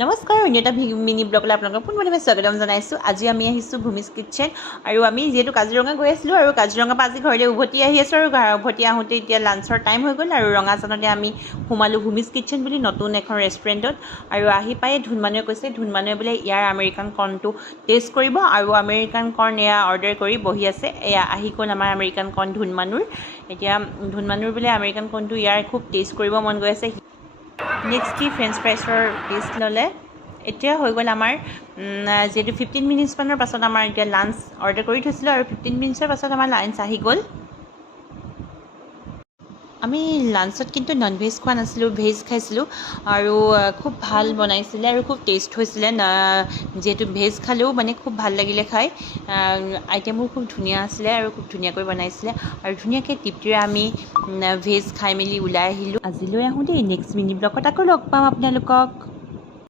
নমস্কাৰ, অন্য এটা মিনি ব্লগলৈ আপোনালোকক পোনপ্ৰথমে স্বাগতম জনাইছোঁ। আজি আমি আহিছোঁ ভূমিজ কিটচেন আৰু আমি যিহেতু কাজিৰঙা গৈ আছিলোঁ আৰু কাজিৰঙাৰ পৰা আজি ঘৰলৈ উভতি আহি আছোঁ আৰু উভতি আহোঁতে এতিয়া লাঞ্চৰ টাইম হৈ গ'ল আৰু ৰঙাজানতে আমি সোমালোঁ ভূমিজ কিটচেন বুলি নতুন এখন ৰেষ্টুৰেণ্টত। আৰু আহি পাই ধুনমানুৱে কৈছে ধুনমানুৱে বোলে ইয়াৰ আমেৰিকান কৰ্ণটো টেষ্ট কৰিব আৰু আমেৰিকান কৰ্ণ এয়া অৰ্ডাৰ কৰি বহি আছে। এয়া আহি গ'ল আমাৰ আমেৰিকান কৰ্ণ ধুনমানুৰ। এতিয়া ধুনমানুৰ বোলে আমেৰিকান কৰ্ণটো ইয়াৰ খুব টেষ্ট কৰিব মন গৈ আছে। নেক্সট কি ফ্ৰেঞ্চ ফ্ৰাইছৰ টেষ্ট ল'লে। এতিয়া হৈ গ'ল আমাৰ যিহেতু 15 মিনিটছমানৰ পাছত আমাৰ এতিয়া লাঞ্চ অৰ্ডাৰ কৰি থৈছিলোঁ আৰু 15 মিনিটছৰ পাছত আমাৰ লাঞ্চ আহি গ'ল। আমি লাঞ্চত কিন্তু নন ভেজ খোৱা নাছিলোঁ, ভেজ খাইছিলোঁ আৰু খুব ভাল বনাইছিলে আৰু খুব টেষ্ট হৈছিলে। যিহেতু ভেজ খালেও মানে খুব ভাল লাগিলে খাই। আইটেমবোৰ খুব ধুনীয়া আছিলে আৰু খুব ধুনীয়াকৈ বনাইছিলে আৰু ধুনীয়াকৈ তৃপ্তিৰে আমি ভেজ খাই মেলি ওলাই আহিলোঁ। আজিলৈ আহোঁ দেই, নেক্সট মিনি ব্লগত আকৌ লগ পাম আপোনালোকক।